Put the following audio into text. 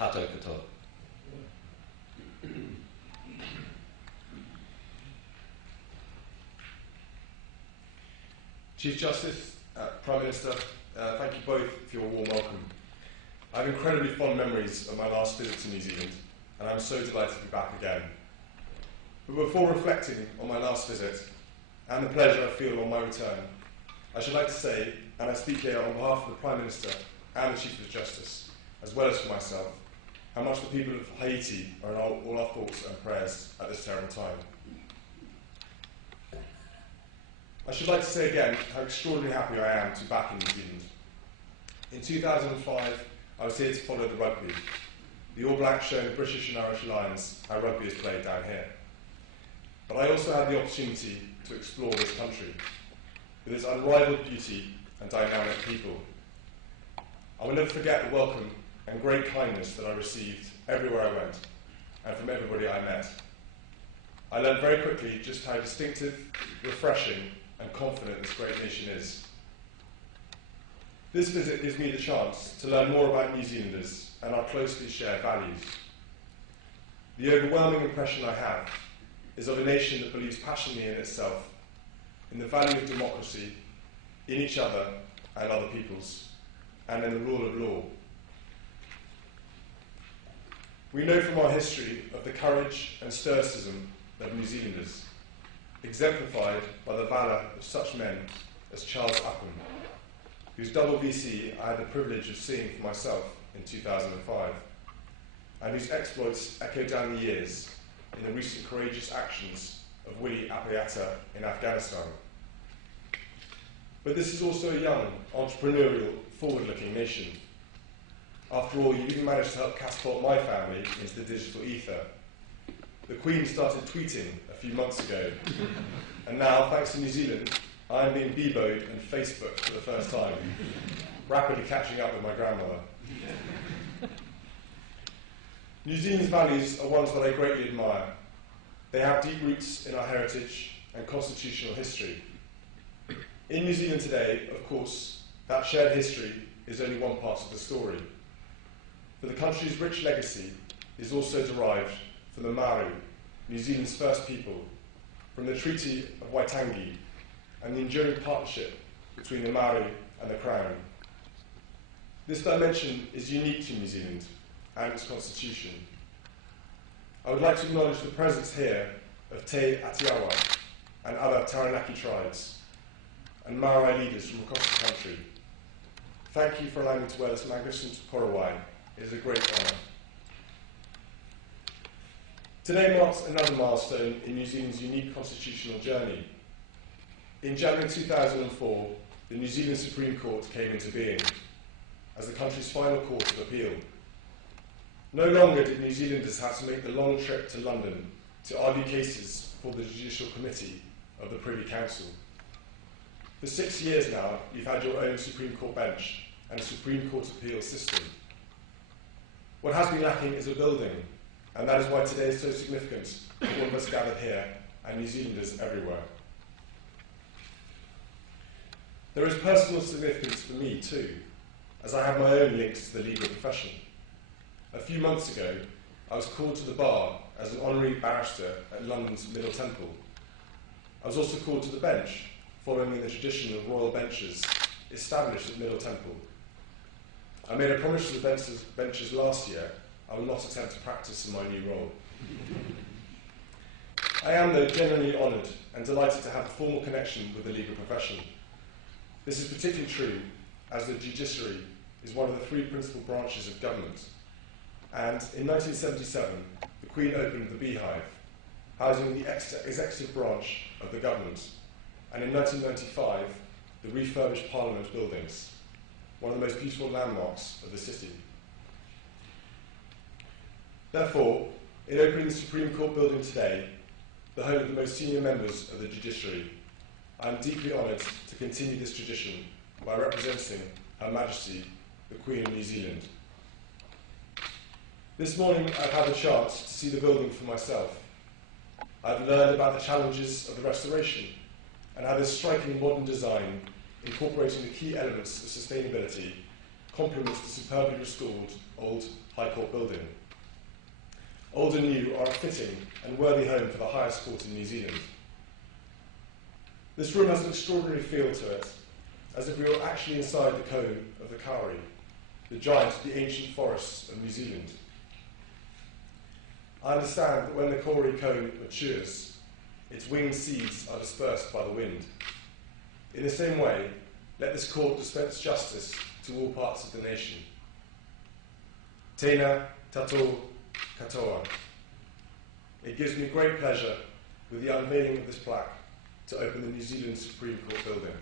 Tato Koto. Chief Justice, Prime Minister, thank you both for your warm welcome. I have incredibly fond memories of my last visit to New Zealand, and I'm so delighted to be back again. But before reflecting on my last visit, and the pleasure I feel on my return, I should like to say, and I speak here on behalf of the Prime Minister and the Chief of Justice, as well as for myself, how much the people of Haiti are in all our thoughts and prayers at this terrible time. I should like to say again how extraordinarily happy I am to be back in New Zealand. In 2005, I was here to follow the rugby. The All Blacks showing the British and Irish Lions how rugby is played down here. But I also had the opportunity to explore this country, with its unrivaled beauty and dynamic people. I will never forget the welcome and great kindness that I received everywhere I went, and from everybody I met. I learned very quickly just how distinctive, refreshing, and confident this great nation is. This visit gives me the chance to learn more about New Zealanders and our closely shared values. The overwhelming impression I have is of a nation that believes passionately in itself, in the value of democracy, in each other and other peoples, and in the rule of law. We know from our history of the courage and stoicism of New Zealanders, exemplified by the valour of such men as Charles Upham, whose double VC I had the privilege of seeing for myself in 2005, and whose exploits echo down the years in the recent courageous actions of Willie Apiata in Afghanistan. But this is also a young, entrepreneurial, forward-looking nation. After all, you even managed to help catapult my family into the digital ether. The Queen started tweeting a few months ago, and now, thanks to New Zealand, I am being Beboed and Facebooked for the first time, rapidly catching up with my grandmother. New Zealand's values are ones that I greatly admire. They have deep roots in our heritage and constitutional history. In New Zealand today, of course, that shared history is only one part of the story. But the country's rich legacy is also derived from the Maori, New Zealand's first people, from the Treaty of Waitangi, and the enduring partnership between the Maori and the Crown. This dimension is unique to New Zealand and its constitution. I would like to acknowledge the presence here of Te Atiawa and other Taranaki tribes, and Maori leaders from across the country. Thank you for allowing me to wear this magnificent korowai. It is a great honour. Today marks another milestone in New Zealand's unique constitutional journey. In January 2004, the New Zealand Supreme Court came into being as the country's final court of appeal. No longer did New Zealanders have to make the long trip to London to argue cases for the Judicial Committee of the Privy Council. For 6 years now, you've had your own Supreme Court bench and a Supreme Court appeal system. What has been lacking is a building, and that is why today is so significant for all of us gathered here and New Zealanders everywhere. There is personal significance for me too, as I have my own links to the legal profession. A few months ago, I was called to the bar as an honorary barrister at London's Middle Temple. I was also called to the bench, following in the tradition of royal benches established at Middle Temple. I made a promise to the benches last year I will not attempt to practice in my new role. I am, though, genuinely honoured and delighted to have a formal connection with the legal profession. This is particularly true as the judiciary is one of the 3 principal branches of government. And in 1977, the Queen opened the Beehive, housing the executive branch of the government, and in 1995, the refurbished Parliament buildings, one of the most beautiful landmarks of the city. Therefore, in opening the Supreme Court building today, the home of the most senior members of the judiciary, I am deeply honoured to continue this tradition by representing Her Majesty, the Queen of New Zealand. This morning I've had the chance to see the building for myself. I've learned about the challenges of the restoration and how this striking modern design, incorporating the key elements of sustainability, complements the superbly restored old High Court building. Old and new are a fitting and worthy home for the highest court in New Zealand. This room has an extraordinary feel to it, as if we were actually inside the cone of the kauri, the giant of the ancient forests of New Zealand. I understand that when the kauri cone matures, its winged seeds are dispersed by the wind. In the same way, let this court dispense justice to all parts of the nation. Tēnā tātou katoa. It gives me great pleasure, with the unveiling of this plaque, to open the New Zealand Supreme Court building.